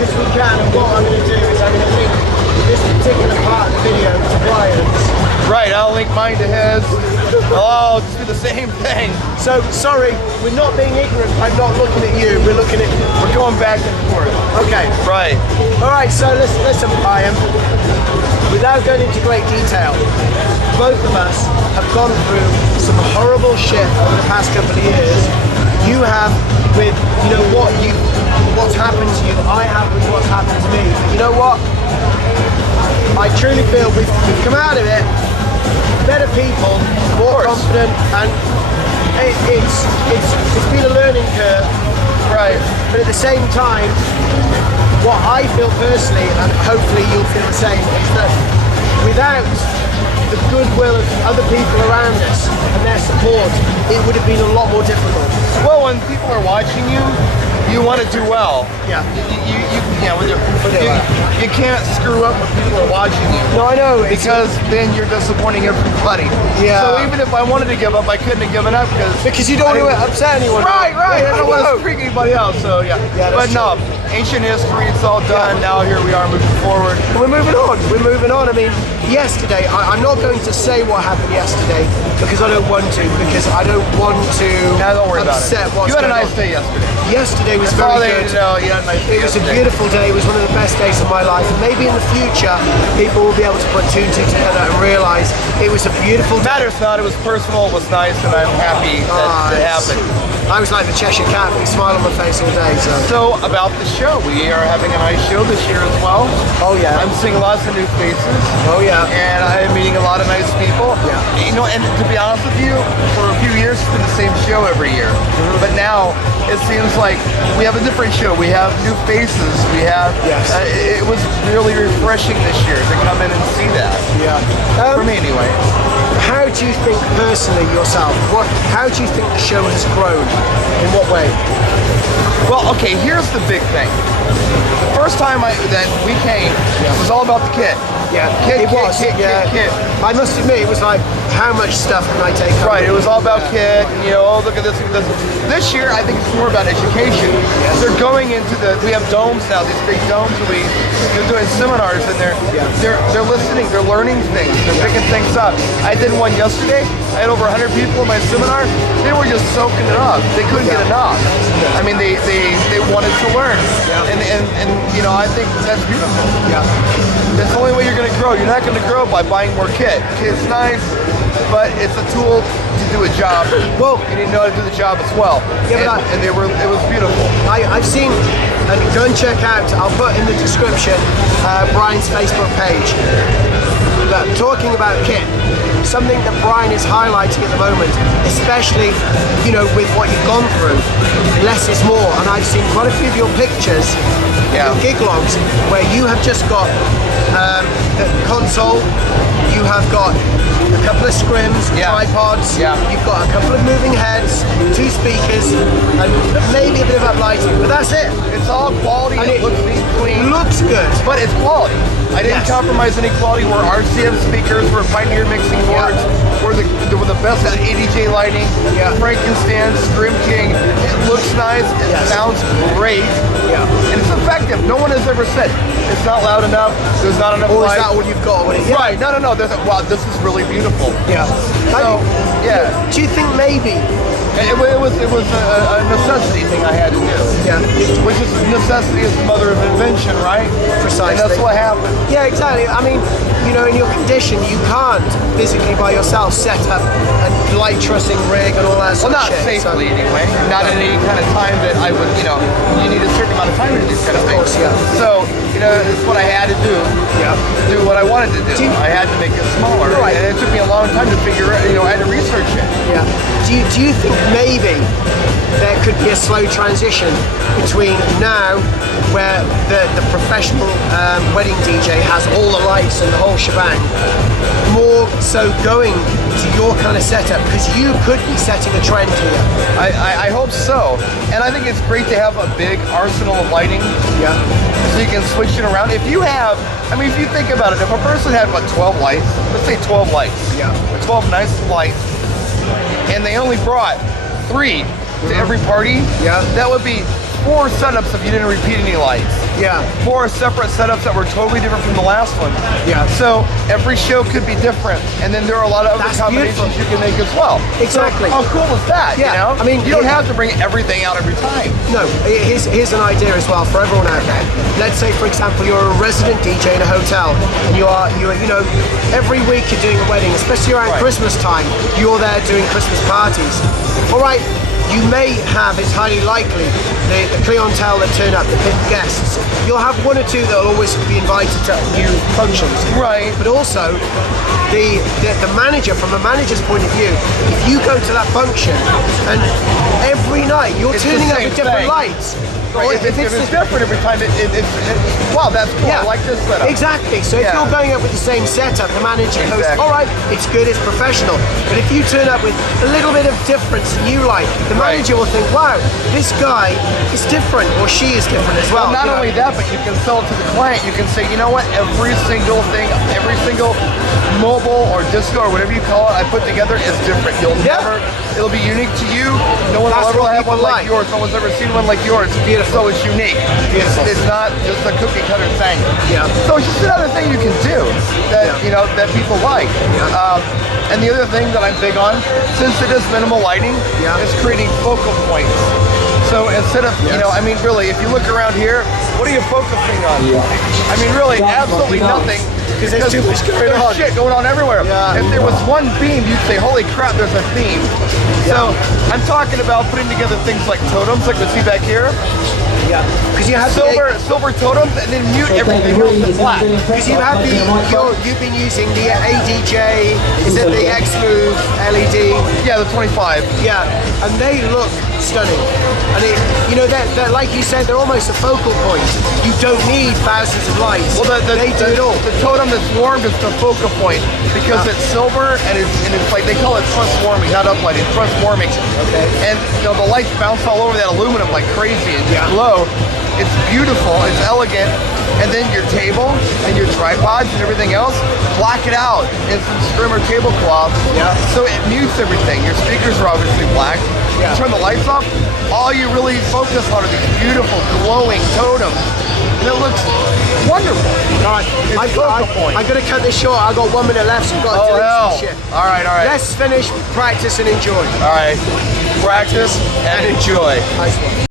as we can, and what I'm going to do is I'm going to link this particular part of the video to Brian's. Right, I'll link mine to his. I'll just do the same thing. So, sorry, we're not being ignorant. I'm not looking at you. We're going back and forth. Okay. Right. All right, so listen, Brian. Without going into great detail, both of us have gone through some horrible shit over the past couple of years. You have with, what's happened to you. I have with what's happened to me. You know what? I truly feel we've come out of it better people, more confident, and it's been a learning curve. Right. But at the same time, what I feel personally, and hopefully you'll feel the same, is that without the goodwill of other people around us and their support, it would have been a lot more difficult. Well, when people are watching you, you want to do well. Yeah. You can't screw up when people are watching you. No, I know. Because then you're disappointing everybody. Yeah. So even if I wanted to give up, I couldn't have given up because you don't want to upset anyone. Right. I don't want to freak anybody out. So yeah. But no, ancient history, it's all done. Now here we are moving forward. We're moving on. I mean, yesterday, I'm not going to say what happened yesterday because I don't want to. Because I don't want to don't worry upset about it. what's You had a going nice on. day yesterday. Yesterday was very good. You had a nice day. It was a beautiful day. It was one of the best days of my life. And maybe in the future, people will be able to put two and two together and realize it was a beautiful day. Matters not. It was personal. It was nice, and I'm happy that it happened. I was like the Cheshire Cat, with a smile on my face all day. So about the show, we are having a nice show this year as well. Oh yeah. I'm seeing lots of new faces. Oh yeah. And I'm meeting a lot of nice people. Yeah. And to be honest with you, for a few years it's been the same show every year. But now it seems like we have a different show. We have new faces. We have. Yes. It was really refreshing this year to come in and see that. Yeah. For me anyway. How do you think personally yourself? How do you think the show has grown? In what way? Well, okay. Here's the big thing. The first time that we came, it was all about the kit. Yeah, Kit. I must admit, it was like, how much stuff can I take home? Right, it was all about kit, and look at this, look at this. This year, I think it's more about education. Yes. They're going into we have domes now, these big domes, and they're doing seminars, and they're listening, they're learning things, they're picking things up. I did one yesterday. I had over 100 people in my seminar. They were just soaking it up. They couldn't get enough. I mean, they wanted to learn, and I think that's beautiful. Yeah. That's the only way you're going to grow. You're not going to grow by buying more kit. Kit's nice, but it's a tool to do a job. Well, you need to know how to do the job as well. Yeah, and it was beautiful. I've seen, and go and check out, I'll put in the description, Brian's Facebook page. Talking about kit, something that Brian is highlighting at the moment, especially, with what you've gone through, less is more. And I've seen quite a few of your pictures, your gig logs, where you have just got the console, you have got a couple of scrims, tripods, you've got a couple of moving heads, 2 speakers, and maybe a bit of uplighting, but that's it. It's all quality, and it looks neat, clean. Looks good. But it's quality. I didn't compromise any quality. We're RCM speakers, we're Pioneer mixing boards, we're the best at ADJ lighting, Frankenstein, Scrim King. It looks nice, it sounds great, and it's effective. No one has ever said, it's not loud enough, there's not enough light. Is that all you've got? Right, no. Wow, this is really beautiful. Yeah. So, do you think maybe it was a necessity thing I had to do. Yeah. Which is necessity is the mother of invention, right? Precisely. And that's what happened. Yeah, exactly. I mean, in your condition, you can't physically by yourself set up a light trussing rig and all that sort of shit. Well, not safely anyway. Not in any kind of time that I would, you need a certain amount of time to do these kind of things. Of course, yeah. So, it's what I had to do. Yeah. To do what I wanted to do. I had to make it smaller. Right. And it took me a long time to figure out, I had to research it. Yeah. Do you think maybe there could be a slow transition between now, where the professional wedding DJ has all the lights and the whole shebang, more so going to your kind of setup, because you could be setting a trend here? I hope so. And I think it's great to have a big arsenal of lighting. Yeah. So you can switch it around. If you think about it, if a person had 12 lights, let's say 12 lights. Yeah. 12 nice lights, and they only brought 3 to every party. Yeah. That would be 4 setups if you didn't repeat any lights. Yeah. 4 separate setups that were totally different from the last one. Yeah. So every show could be different, and then there are a lot of other That's combinations beautiful. you can make as well. Exactly. So how cool is that? Yeah. You know? I mean, you don't have to bring everything out every time. No, here's an idea as well for everyone out there. Let's say, for example, you're a resident DJ in a hotel, and you know, every week you're doing a wedding, especially around Right. Christmas time, you're there doing Christmas parties. All right, you may have, it's highly likely, the clientele that turn up, the guests. You'll have 1 or 2 that will always be invited to new functions. Right. But also, the manager, from a manager's point of view, if you go to that function and every night you're It's turning the up same with different thing. lights. Right. Or If it's different every time, wow, that's cool. I like this setup. Exactly. So if Yeah. you're going up with the same setup, the manager goes, Exactly. all right, it's good, it's professional. But if you turn up with a little bit of difference and you like, the Right. manager will think, wow, this guy is different, or she is different as well. Well, not you know? only that, but you can sell it to the client. You can say, you know what, every single thing, every single mobile or disco or whatever you call it, I put together is different. You'll Yeah. never, it'll be unique to you. No one That's will ever what have people one like like. yours. No one's ever seen one like yours. Beautiful. So it's unique. Beautiful. It's not just a cookie cutter thing. Yeah. So it's just another thing you can do that, Yeah. you know, that people like. And the other thing that I'm big on, since it is minimal lighting, Yeah. is creating focal points. So instead of, you know, I mean, really, if you look around here, what are you focusing on? I mean, really, absolutely nothing. Because there's too much going There's on. shit going on everywhere. Yeah. If there was one beam, you'd say, holy crap, there's a theme. So I'm talking about putting together things like totems, like we see back here. Yeah. Because you have Silver totems, and then mute everything else to black. Because you have you've been using the ADJ, is it the X Move LED? Yeah, the 25. Yeah, and they look stunning. And you know, they're like you said, they're almost a focal point. You don't need thousands of lights. Well, they do it all. The totem that's warmed is the focal point because it's silver and it's like they call it truss warming, not uplighting, truss warming. Okay. And you know the lights bounce all over that aluminum like crazy and Yeah. glow. It's beautiful, it's elegant, and then your table and your tripods and everything else, black it out in some trimmer tablecloth. Yeah. So it mutes everything. Your speakers are obviously black. Yeah. You turn the lights off, all you really focus on are these beautiful glowing totems. And it looks wonderful. All right, It's focal point. I gotta cut this short. I've got 1 minute left, so I've got to Oh do hell! some shit. All right. Let's finish, practice, and enjoy. All right. Practice and enjoy. Nice one.